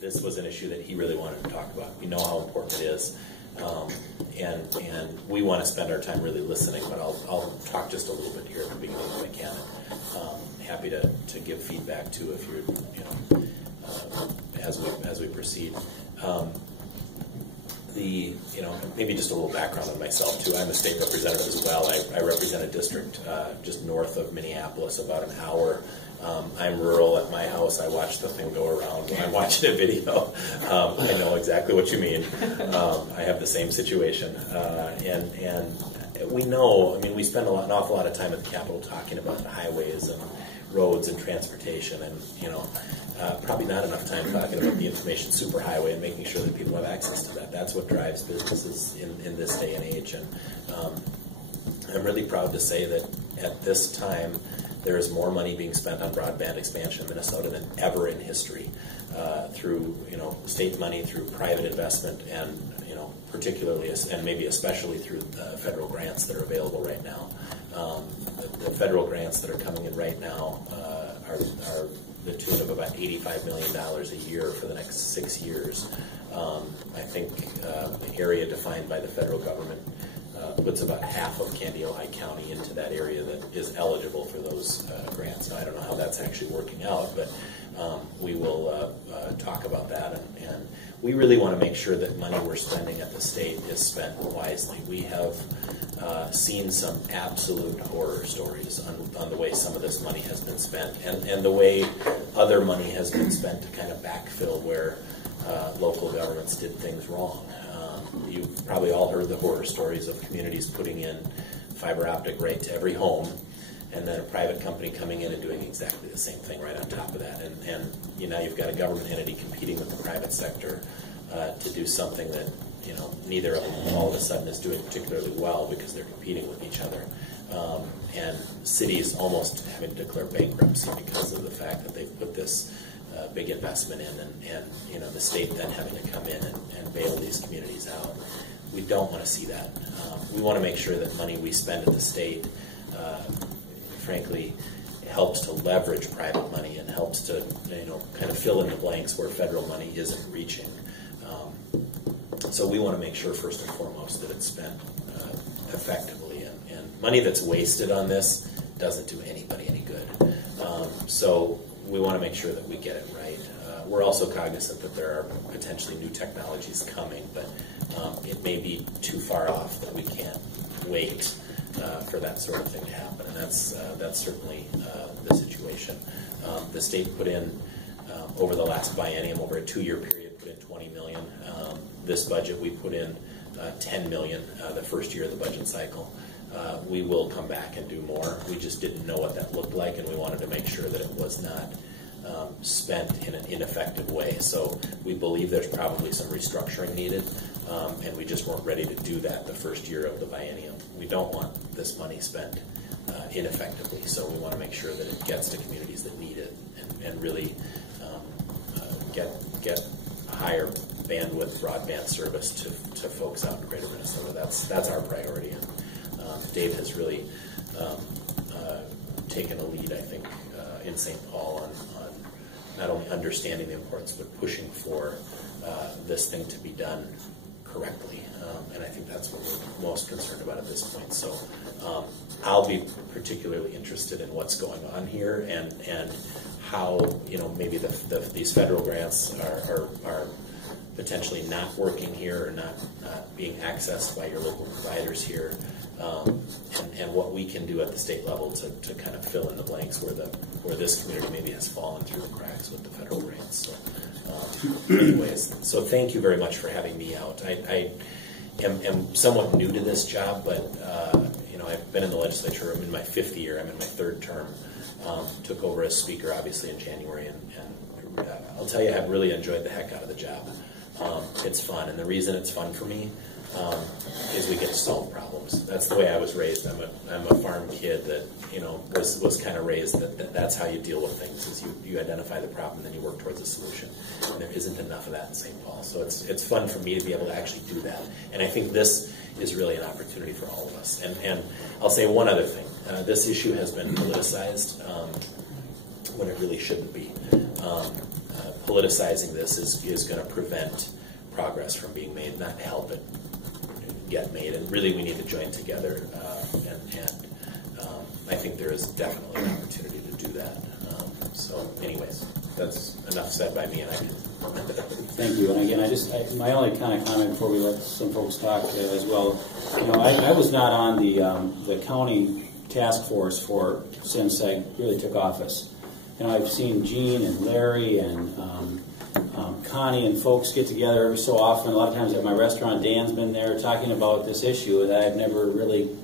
this was an issue that he really wanted to talk about. We know how important it is, and we want to spend our time really listening. But I'll talk just a little bit here at the beginning if I can. Happy to give feedback too if you're as we proceed. Maybe just a little background on myself too. I'm a state representative as well. I represent a district just north of Minneapolis, about an hour. I'm rural at my house. I watch the thing go around when I'm watching a video. I know exactly what you mean. I have the same situation. And we know, I mean, we spend an awful lot of time at the Capitol talking about highways and roads and transportation, and probably not enough time talking about the information superhighway and making sure that people have access to that. That's what drives businesses in this day and age. And I'm really proud to say that at this time there is more money being spent on broadband expansion in Minnesota than ever in history, through state money, through private investment, and particularly and maybe especially through federal grants that are available right now. The federal grants that are coming in right now are the tune of about $85 million a year for the next 6 years. I think the area defined by the federal government puts about half of Candiota County into that area that is eligible for those grants. Now, I don't know how that's actually working out, but we will talk about that. And we really want to make sure that money we're spending at the state is spent wisely. We have seen some absolute horror stories on the way some of this money has been spent, and the way other money has been spent to kind of backfill where local governments did things wrong. You've probably all heard the horror stories of communities putting in fiber optic right to every home, and then a private company coming in and doing exactly the same thing right on top of that. And now you've got a government entity competing with the private sector to do something that neither of them all of a sudden is doing particularly well because they're competing with each other. And cities almost having to declare bankruptcy because of the fact that they've put this big investment in, and the state then having to come in and bail these communities out. We don't want to see that. We want to make sure that money we spend at the state, frankly, helps to leverage private money and helps to kind of fill in the blanks where federal money isn't reaching. So we want to make sure first and foremost that it's spent effectively, and money that's wasted on this doesn't do anybody any good. So we want to make sure that we get it right. We're also cognizant that there are potentially new technologies coming, but it may be too far off that we can't wait for that sort of thing to happen, and that's certainly the situation. The state put in, over the last biennium, over a 2-year period, put in $20 million. This budget we put in $10 million the first year of the budget cycle. We will come back and do more. We just didn't know what that looked like, and we wanted to make sure that it was not spent in an ineffective way. So we believe there's probably some restructuring needed, and we just weren't ready to do that the first year of the biennium. We don't want this money spent ineffectively, so we want to make sure that it gets to communities that need it, and really get higher bandwidth broadband service to folks out in greater Minnesota. That's our priority, and Dave has really taken a lead, I think, in St. Paul on not only understanding the importance, but pushing for this thing to be done correctly. And I think that's what we're most concerned about at this point. So I'll be particularly interested in what's going on here, and how maybe these federal grants are potentially not working here, or not being accessed by your local providers here, and what we can do at the state level to kind of fill in the blanks where this community maybe has fallen through the cracks with the federal grants. So, anyways, so thank you very much for having me out. I am somewhat new to this job, but I've been in the legislature. I'm in my 5th year. I'm in my 3rd term. Took over as speaker, obviously, in January, and I'll tell you, I've really enjoyed the heck out of the job. It's fun, and the reason it's fun for me is we get to solve problems. That's the way I was raised. I'm a farm kid that was kind of raised that that's how you deal with things. Is you identify the problem, and then you work towards a solution. And there isn't enough of that in St. Paul, so it's fun for me to be able to actually do that. And I think this is really an opportunity for all of us. And I'll say one other thing. This issue has been politicized when it really shouldn't be. politicizing this is going to prevent progress from being made, not help it get made. And really, we need to join together. I think there is definitely an opportunity to do that. So, anyways, that's enough said by me, and I can. Thank you. And again, my only kind of comment before we let some folks talk as well. I was not on the county task force since I really took office. I've seen Gene and Larry and Connie and folks get together every so often. A lot of times at my restaurant, Dan's been there talking about this issue that I've never really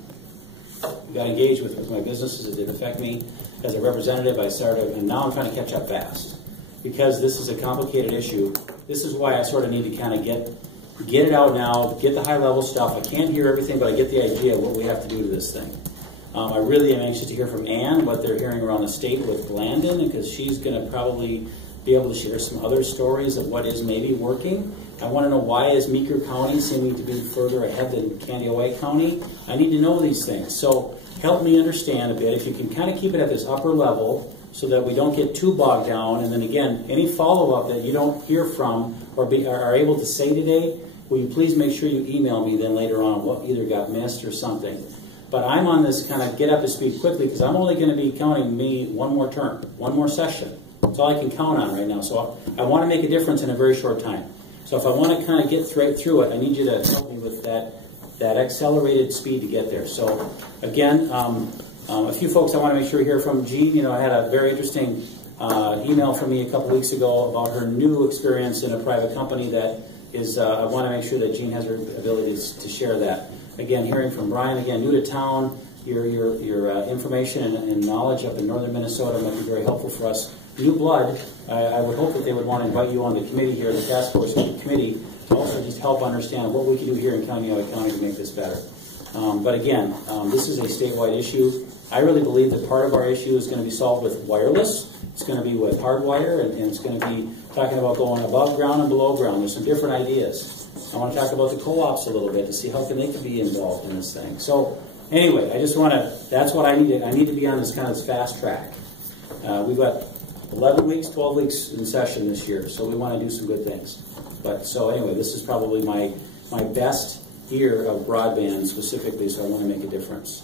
got engaged with my businesses. It did affect me as a representative. I started, and now I'm trying to catch up fast because this is a complicated issue. This is why I sort of need to kind of get it out now, get the high level stuff. I can't hear everything, but I get the idea of what we have to do to this thing. I really am anxious to hear from Ann what they're hearing around the state with Blandon, because she's going to probably be able to share some other stories of what is maybe working. I want to know, why is Meeker County seeming to be further ahead than Candiotine County? I need to know these things. So help me understand a bit. If you can kind of keep it at this upper level so that we don't get too bogged down. And then again, any follow-up that you don't hear from or are able to say today, will you please make sure you email me then later on what either got missed or something. But I'm on this kind of get up to speed quickly because I'm only going to be counting me one more term, one more session. That's all I can count on right now. So I want to make a difference in a very short time. So if I want to kind of get straight through it, I need you to help me with that accelerated speed to get there. So again, a few folks I want to make sure we hear from. Jean, I had a very interesting email from me a couple weeks ago about her new experience in a private company that is, I want to make sure that Jean has her ability to share that. Again, hearing from Brian, again, new to town, your information and knowledge up in northern Minnesota might be very helpful for us. New blood, I would hope that they would want to invite you on the committee here, the task force committee, to also just help understand what we can do here in Candiotine County to make this better. But again, this is a statewide issue. I really believe that part of our issue is going to be solved with wireless. It's going to be with hardwire, and it's going to be talking about going above ground and below ground. There's some different ideas. I want to talk about the co-ops a little bit to see how they can be involved in this thing. So anyway, I just want to, that's what I need. I need to be on this kind of fast track. We've got 11 weeks, 12 weeks in session this year, so we want to do some good things. But so anyway, this is probably my best year of broadband specifically, so I want to make a difference.